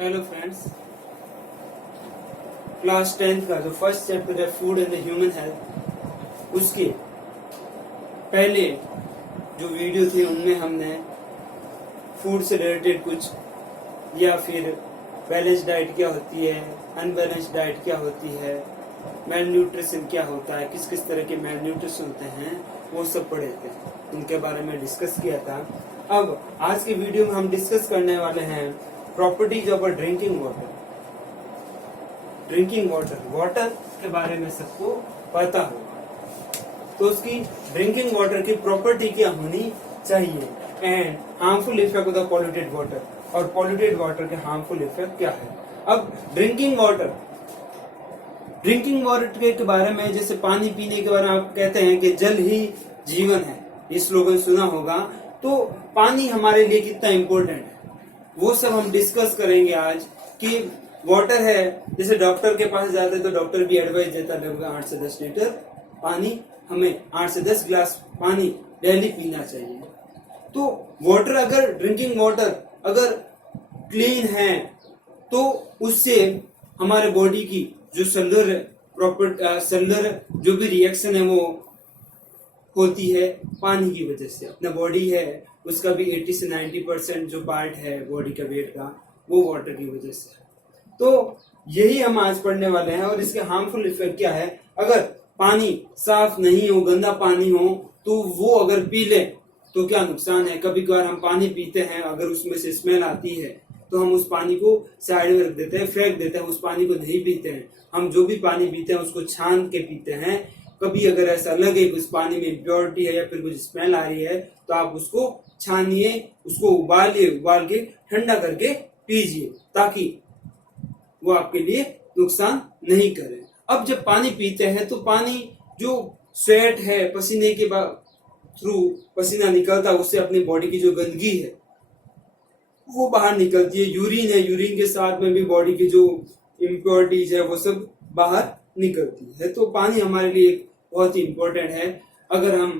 Hello friends, class 10th का जो first chapter है food and the human health, उसके पहले जो वीडियो थे उनमें हमने फूड से रिलेटेड कुछ या फिर बैलेंस डाइट क्या होती है, अनबैलेंस डाइट क्या होती है, मेल न्यूट्रिशन क्या होता है, किस किस तरह के मेल न्यूट्रिशन होते हैं, वो सब पढ़े थे, उनके बारे में डिस्कस किया था। अब आज के वीडियो में हम डिस्कस करने वाले हैं properties of a drinking water. Drinking water के बारे में सबको पता होगा, तो उसकी ड्रिंकिंग वाटर की प्रॉपर्टी क्या होनी चाहिए and harmful effect of the polluted water, और पॉल्यूटेड वाटर के हार्मफुल इफेक्ट क्या है। अब ड्रिंकिंग वाटर के बारे में, जैसे पानी पीने के बारे में आप कहते हैं कि जल ही जीवन है, ये स्लोगन सुना होगा। तो पानी हमारे लिए कितना इम्पोर्टेंट है वो सब हम डिस्कस करेंगे आज। कि वाटर है, जैसे डॉक्टर के पास जाते हैं तो डॉक्टर भी एडवाइस देता है लगभग 8 से 10 लीटर पानी, हमें 8 से 10 गिलास पानी डेली पीना चाहिए। तो वाटर, अगर ड्रिंकिंग वाटर अगर क्लीन है तो उससे हमारे बॉडी की जो सेलुलर जो भी रिएक्शन है वो होती है पानी की वजह से। अपना बॉडी है उसका भी 80 से 90% जो पार्ट है बॉडी का वेट का, वो वाटर की वजह से। तो यही हम आज पढ़ने वाले हैं। और इसके हार्मफुल इफेक्ट क्या है, अगर पानी साफ नहीं हो, गंदा पानी हो, तो वो अगर पी ले तो क्या नुकसान है। कभी कभार हम पानी पीते हैं, अगर उसमें से स्मेल आती है तो हम उस पानी को साइड में रख देते हैं, फेंक देते हैं, उस पानी को नहीं पीते हैं। हम जो भी पानी पीते हैं उसको छान के पीते हैं। कभी अगर ऐसा लगे कि उस पानी में इम्प्योरिटी है या फिर कुछ स्मेल आ रही है तो आप उसको छानिए, उसको उबाल के ठंडा करके पीजिए, ताकि वो आपके लिए नुकसान नहीं करे। अब जब पानी पीते हैं तो पानी जो स्वेट है, पसीने के थ्रू पसीना निकलता है, उससे अपनी बॉडी की जो गंदगी है वो बाहर निकलती है। यूरिन है, यूरिन के साथ में भी बॉडी की जो इम्प्योरिटीज है वो सब बाहर निकलती है। तो पानी हमारे लिए बहुत ही इम्पोर्टेंट है। अगर हम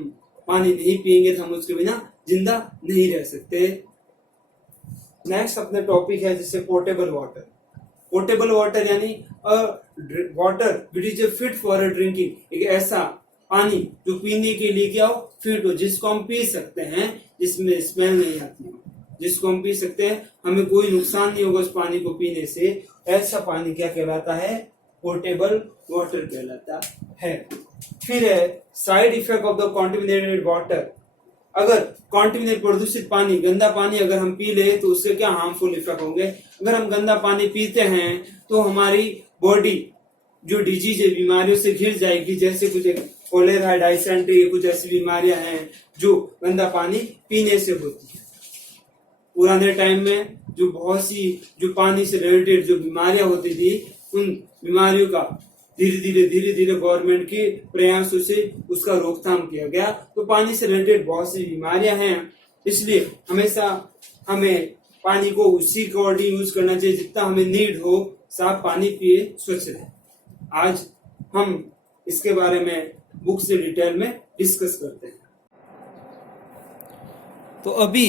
पानी नहीं पिएंगे तो हम उसके बिना जिंदा नहीं रह सकते। नेक्स्ट अपने टॉपिक है जैसे पोर्टेबल वाटर। पोर्टेबल वाटर यानी water which is fit for a drinking, एक ऐसा पानी जो पीने के लिए क्या हो, फिट हो, जिसको हम पी सकते हैं, जिसमें स्मेल नहीं आती हो, जिसको हम पी सकते हैं, हमें कोई नुकसान नहीं होगा उस पानी को पीने से। ऐसा पानी क्या कहलाता है, पोर्टेबल वाटर कहलाता है। फिर है side effect of the contaminated water. अगर कॉन्टेमिनेट प्रदूषित पानी, गंदा पानी अगर हम पी ले तो उससे क्या हार्मफुल इफेक्ट होंगे। अगर हम गंदा पानी पीते हैं तो हमारी बॉडी जो डिजीज है, बीमारियों से घिर जाएगी, जैसे कुछ कोलेरा, डायसेंट्री, कुछ ऐसी बीमारियां हैं जो गंदा पानी पीने से होती है। पुराने टाइम में जो बहुत सी जो पानी से रिलेटेड जो बीमारियां होती थी, उन बीमारियों का धीरे धीरे गवर्नमेंट के प्रयासों से उसका रोकथाम किया गया। तो पानी से रिलेटेड बहुत सी बीमारियां हैं, इसलिए हमेशा हमें पानी को उसी अकॉर्डिंग यूज करना चाहिए जितना हमें नीड हो। साफ पानी पिए, स्वच्छ रहे। आज हम इसके बारे में बुक से डिटेल में डिस्कस करते हैं। तो अभी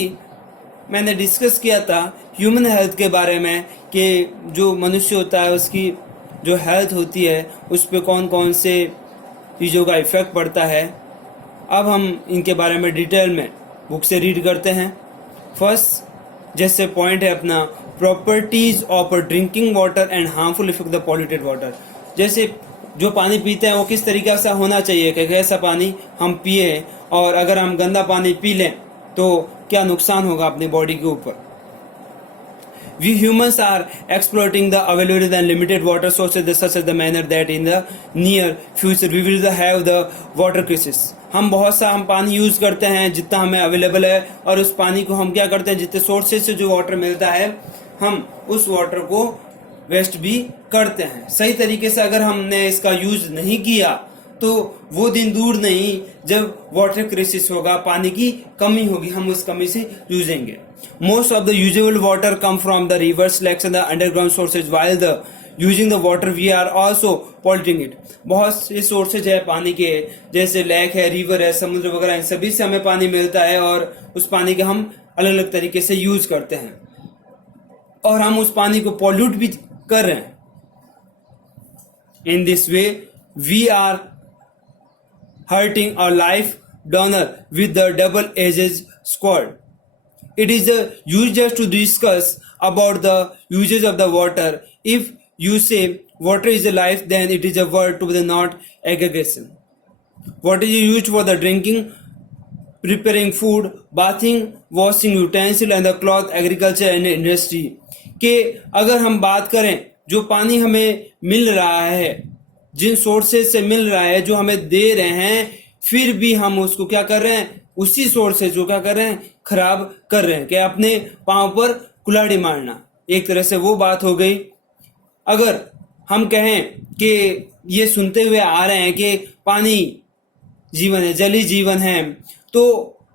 मैंने डिस्कस किया था ह्यूमन हेल्थ के बारे में कि जो मनुष्य होता है उसकी जो हेल्थ होती है उस पर कौन कौन से चीज़ों का इफेक्ट पड़ता है। अब हम इनके बारे में डिटेल में बुक से रीड करते हैं। फर्स्ट जैसे पॉइंट है अपना, properties of drinking water and harmful effect the polluted water. जैसे जो पानी पीते हैं वो किस तरीके से होना चाहिए कि कैसा पानी हम पिए, और अगर हम गंदा पानी पी लें तो क्या नुकसान होगा अपनी बॉडी के ऊपर। We humans are exploiting the available and limited water sources such as the manner that in the near future we will have the water crisis. हम पानी यूज करते हैं जितना हमें अवेलेबल है, और उस पानी को हम क्या करते हैं, जितने सोर्सेज से जो वाटर मिलता है हम उस वाटर को वेस्ट भी करते हैं। सही तरीके से अगर हमने इसका यूज नहीं किया तो वो दिन दूर नहीं जब वाटर क्राइसिस होगा, पानी की कमी होगी, हम उस कमी से जूझेंगे। Most of the usable water come from the rivers, lakes and the underground sources. While the using the water we are also polluting it. बहुत से सोर्सेज है पानी के, जैसे लेक है, रिवर है, समुद्र वगैरह, इन सभी से हमें पानी मिलता है और उस पानी का हम अलग अलग तरीके से यूज करते हैं। और हम उस पानी को पॉल्यूट भी कर रहे हैं। In this way we are hurting our life donor with the double-edged sword. It is used just to discuss about the usage of the water. If you say water is a life, then it is a word to the not aggregation. Water is used for the drinking, preparing food, bathing, washing utensil and the cloth, agriculture and industry. कि अगर हम बात करें जो पानी हमें मिल रहा है, जिन सोर्सेज से मिल रहा है, जो हमें दे रहे हैं, फिर भी हम उसको क्या कर रहे हैं, उसी सोर्सेज को क्या कर रहे हैं, खराब कर रहे हैं, कि अपने पांव पर कुल्हाड़ी मारना। एक तरह से वो बात हो गई। अगर हम कहें कि ये सुनते हुए आ रहे हैं कि पानी जीवन है, जल ही जीवन है, तो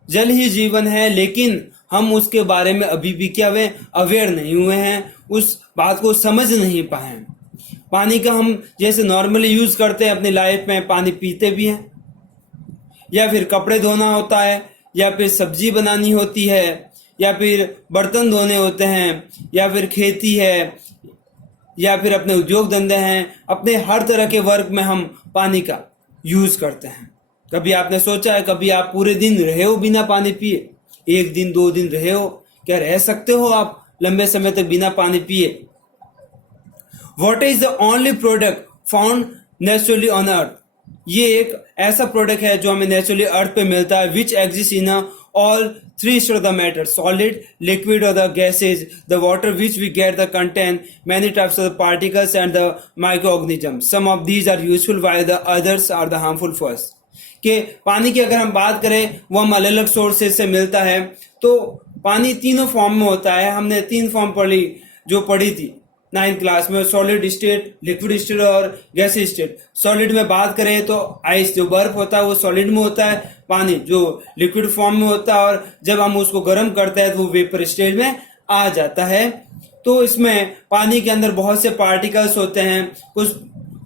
जल ही जीवन है, लेकिन हम उसके बारे में अभी भी क्या हुए, अवेयर नहीं हुए हैं, उस बात को समझ नहीं पाए हैं। पानी का हम जैसे नॉर्मली यूज करते हैं अपनी लाइफ में, पानी पीते भी हैं, या फिर कपड़े धोना होता है, या फिर सब्जी बनानी होती है, या फिर बर्तन धोने होते हैं, या फिर खेती है, या फिर अपने उद्योग धंधे हैं, अपने हर तरह के वर्क में हम पानी का यूज करते हैं। कभी आपने सोचा है, कभी आप पूरे दिन रहे हो बिना पानी पिए? 1 दिन 2 दिन रहे हो? क्या रह सकते हो आप लंबे समय तक बिना पानी पिए? Water is the only product found naturally on earth. ये एक ऐसा प्रोडक्ट है जो हमें नेचुरली अर्थ पे मिलता है, which exist in all 3 states of the matter: solid, liquid or the gases. The water which we get the contain many types of the particles and the microorganisms. Some of these are useful while the others are the harmful for us. कि पानी की अगर हम बात करें, वो हम अलग अलग सोर्सेज से मिलता है। तो पानी तीनों फॉर्म में होता है। हमने 3 फॉर्म पढ़ी थी 9th क्लास में: सॉलिड स्टेट, लिक्विड स्टेट और गैसीय स्टेट। सॉलिड में बात करें तो आइस जो बर्फ होता है वो सॉलिड में होता है, पानी जो लिक्विड फॉर्म में होता है, और जब हम उसको गर्म करते हैं तो वो वेपर स्टेट में आ जाता है। तो इसमें पानी के अंदर बहुत से पार्टिकल्स होते हैं, कुछ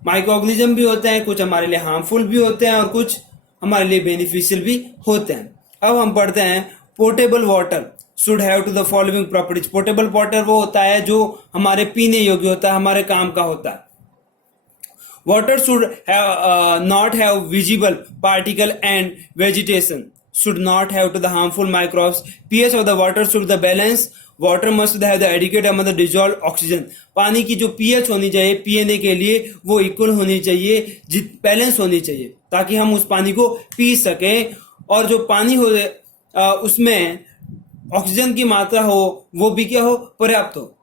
माइक्रो ऑर्गेनिज्म भी होते हैं, कुछ हमारे लिए हार्मफुल भी होते हैं और कुछ हमारे लिए बेनिफिशियल भी होते हैं। अब हम पढ़ते हैं portable water should have to the following properties. Portable water वो होता है जो हमारे पीने योग्य होता है, हमारे काम का होता है। Water should not have visible particle and vegetation, should not have to the harmful microbes. PH of the water should the balance, water must have the adequate amount of dissolve oxygen. पानी की जो pH होनी चाहिए पीने के लिए, वो equal होनी चाहिए, बैलेंस होनी चाहिए, ताकि हम उस पानी को पी सकें। और जो पानी हो उसमें ऑक्सीजन की मात्रा हो वो भी क्या हो, पर्याप्त हो।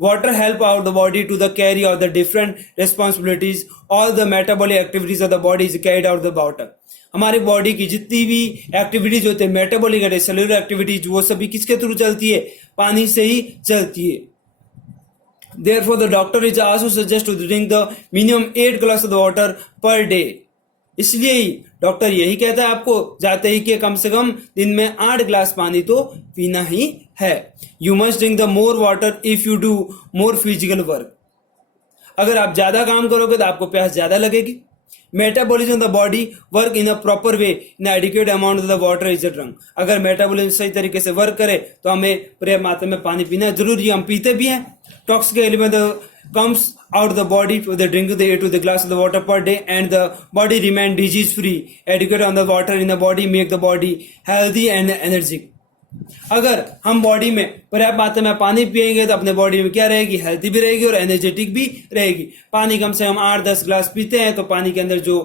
Water help out the body to the carry out the different responsibilities. All the metabolic activities of the body is carried out the water. हमारी बॉडी की जितनी भी एक्टिविटीज होती है, मेटाबॉलिक सेलुलर एक्टिविटीज, वो सभी किसके थ्रू चलती है, पानी से ही चलती है। Therefore, the doctor is also suggest to drink the minimum 8 glass of the water per day. इसलिए ही डॉक्टर यही कहता है आपको जाते ही कि कम से कम दिन में 8 ग्लास पानी तो पीना ही है। You must drink the more water if you do more physical work. अगर आप ज्यादा काम करोगे तो आपको प्यास ज्यादा लगेगी। Metabolism of the body work in a proper way in adequate amount of the water is drunk. अगर मेटाबॉलिज्म सही तरीके से वर्क करे तो हमें पर्याप्त मात्रा में पानी पीना जरूरी है, हम पीते भी हैं। Toxic element comes out the body for the drink the 8 to the glass of the water per day and the body remain disease free. Adequate on the water in the body make the body healthy and energetic. अगर हम body में पर्याप्त मात्रा में पानी पिएंगे तो अपने बॉडी में क्या रहेगी, हेल्थी भी रहेगी और एनर्जेटिक भी रहेगी। पानी कम से कम 8-10 ग्लास पीते हैं तो पानी के अंदर जो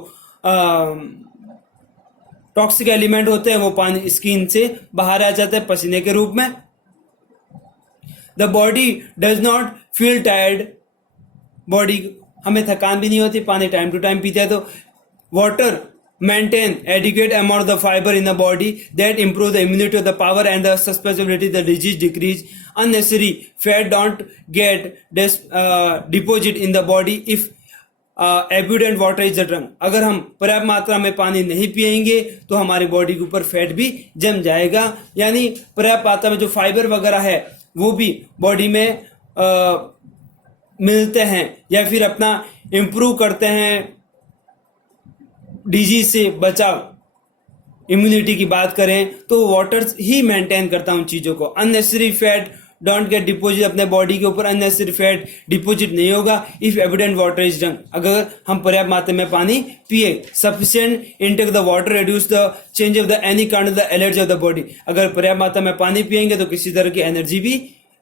टॉक्सिक एलिमेंट होते हैं वो पानी स्किन से बाहर आ जाते हैं पसीने के रूप में। The body does not feel tired. Body हमें थकान भी नहीं होती, पानी टाइम टू टाइम पीते हैं तो। Water maintain adequate amount of the fibre in the body that improve the immunity of the power and the susceptibility the disease decrease. Unnecessary fat don't get deposit in the body if abundant water is drunk. अगर हम पर्याप्त मात्रा में पानी नहीं पिएंगे तो हमारी बॉडी के ऊपर फैट भी जम जाएगा। यानी पर्याप्त मात्रा में जो फाइबर वगैरह है वो भी बॉडी में मिलते हैं या फिर अपना इंप्रूव करते हैं डिजीज से बचाव। इम्यूनिटी की बात करें तो वाटर ही मेंटेन करता है उन चीजों को। Unnecessary fat don't get deposit, अपने बॉडी के ऊपर अननेसेसरी फैट डिपोजिट नहीं होगा if evident water is drunk, अगर हम पर्याप्त मात्रा में पानी पिए। Sufficient intake the water reduce the change of the any kind of the allergy of the body, अगर पर्याप्त मात्रा में पानी पिएंगे तो किसी तरह की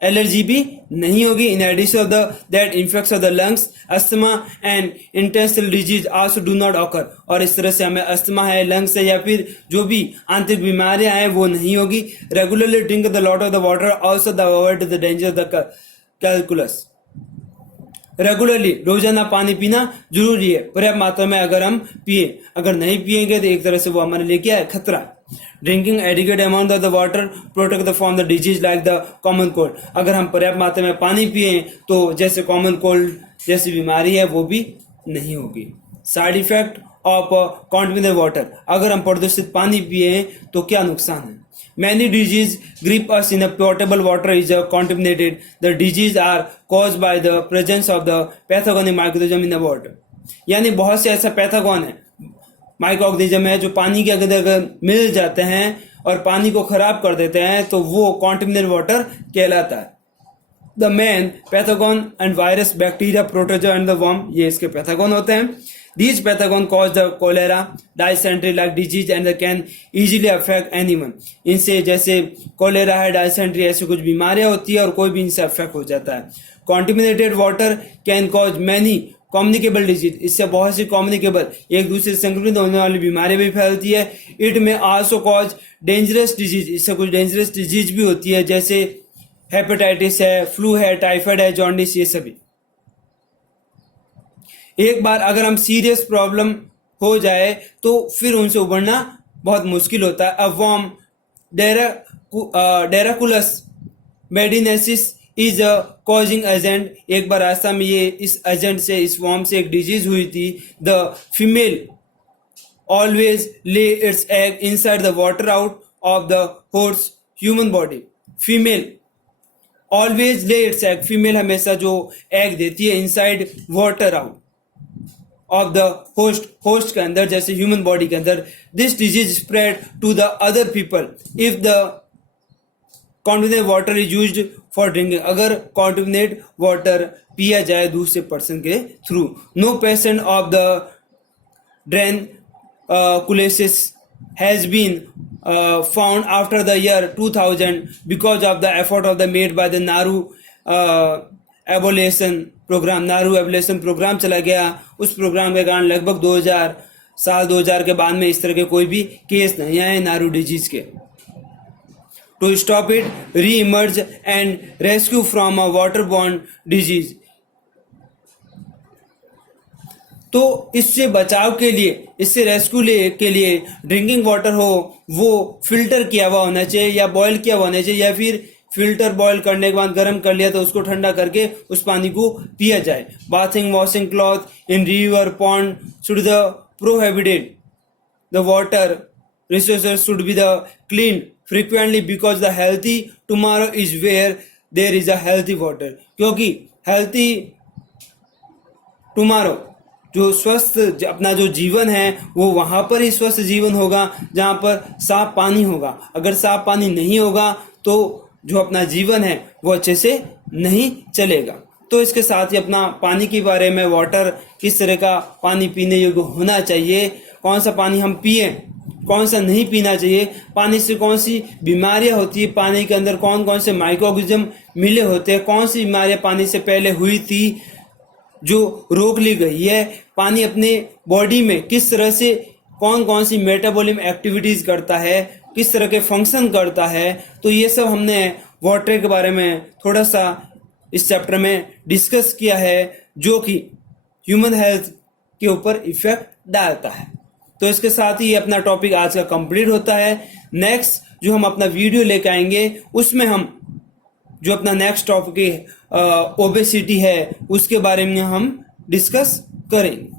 एलर्जी भी नहीं होगी। In addition of the that infection of the lungs, asthma and intestinal disease also do not occur, और इस तरह से हमें अस्थमा है, लंग्स है या फिर जो भी आंतरिक बीमारियां हैं वो नहीं होगी। Regularly drink the lot of the water, also the avoid the danger of the calculus. Regularly रोजाना पानी पीना जरूरी है, पर्याप्त मात्रा में अगर हम पिए, अगर नहीं पिएंगे तो एक तरह से वो हमारे लिए क्या है, खतरा। Drinking adequate amount of the water protect the from the disease like the common cold, अगर हम पर्याप्त मात्रा में पानी पिए तो जैसे कॉमन कोल्ड जैसी बीमारी है वो भी नहीं होगी। Side effect of continental water, अगर हम प्रदूषित पानी पिए तो क्या नुकसान है। Many disease grip us in a potable water is contaminated. The disease are caused by the presence of the pathogenic microorganism in the water. यानी बहुत से ऐसा पैथोगन है, माइक्रोऑर्गेनिज्म है जो पानी के अगर मिल जाते हैं और पानी को खराब कर देते हैं तो वो कॉन्टिनेंटल वाटर कहलाता है। The main pathogen and virus, bacteria, protozoa and the worm, ये इसके पैथोगन होते हैं। These pathogens cause the cholera, dysentery like disease and they can easily affect anyone. इनसे जैसे कोलेरा है, डायसेंट्री, ऐसी कुछ बीमारियां होती है और कोई भी इनसे अफेक्ट हो जाता है। Contaminated water can cause many communicable disease, इससे बहुत सी communicable एक दूसरे से संक्रमित होने वाली बीमारियां भी फैलती है। It may also cause dangerous disease, इससे कुछ dangerous disease भी होती है जैसे हेपेटाइटिस है, फ्लू है, टाइफाइड है, जॉन्डिस, ये सभी। एक बार अगर हम सीरियस प्रॉब्लम हो जाए तो फिर उनसे उबरना बहुत मुश्किल होता है। A worm Dracunculus medinensis is a causing agent, एक बार रास्ता में ये इस एजेंट से, इस वर्म से एक डिजीज हुई थी। The female always lay its egg inside the water out of the host human body. Female always lay its egg, female हमेशा जो एग देती है inside water out of the host के अंदर, जैसे ह्यूमन बॉडी के अंदर। This disease spread to the other people if the continent water is used for drinking, अगर कॉन्टिनेंट वाटर पिया जाए दूसरे पर्सन के थ्रू। No patient of the dracunculiasis has been found after the year 2000 because of the effort of the made by the Naru abolition program. Naru abolition programme चला गया, उस programme के कारण लगभग 2000 के बाद में इस तरह के कोई भी केस नहीं आए नारू डिजीज के। टू स्टॉप इट, री emerge and rescue from a water borne disease, तो इससे बचाव के लिए, इससे रेस्क्यू के लिए ड्रिंकिंग वाटर हो वो फिल्टर किया हुआ होना चाहिए या बॉयल किया हुआ होना चाहिए, या फिर फिल्टर बॉयल करने के बाद गर्म कर लिया तो उसको ठंडा करके उस पानी को पिया जाए। Bathing, washing cloth in river, pond should the prohibited. The water resources should be the clean frequently because the healthy tomorrow is where there is a healthy water, क्योंकि हेल्थी टुमारो, जो स्वस्थ अपना जो जीवन है वो वहां पर ही स्वस्थ जीवन होगा जहां पर साफ पानी होगा। अगर साफ पानी नहीं होगा तो जो अपना जीवन है वो अच्छे से नहीं चलेगा। तो इसके साथ ही अपना पानी के बारे में, वाटर किस तरह का पानी पीने योग्य होना चाहिए, कौन सा पानी हम पिए, कौन सा नहीं पीना चाहिए, पानी से कौन सी बीमारियां होती है, पानी के अंदर कौन कौन से माइक्रोऑर्गेनिज्म मिले होते हैं, कौन सी बीमारियां पानी से पहले हुई थी जो रोक ली गई है, पानी अपने बॉडी में किस तरह से कौन कौन सी मेटाबॉलिक एक्टिविटीज करता है, किस तरह के फंक्शन करता है, तो ये सब हमने वाटर के बारे में थोड़ा सा इस चैप्टर में डिस्कस किया है जो कि ह्यूमन हेल्थ के ऊपर इफेक्ट डालता है। तो इसके साथ ही अपना टॉपिक आज का कंप्लीट होता है। नेक्स्ट जो हम अपना वीडियो लेकर आएंगे उसमें हम जो अपना नेक्स्ट टॉपिक ओबेसिटी है उसके बारे में हम डिस्कस करेंगे।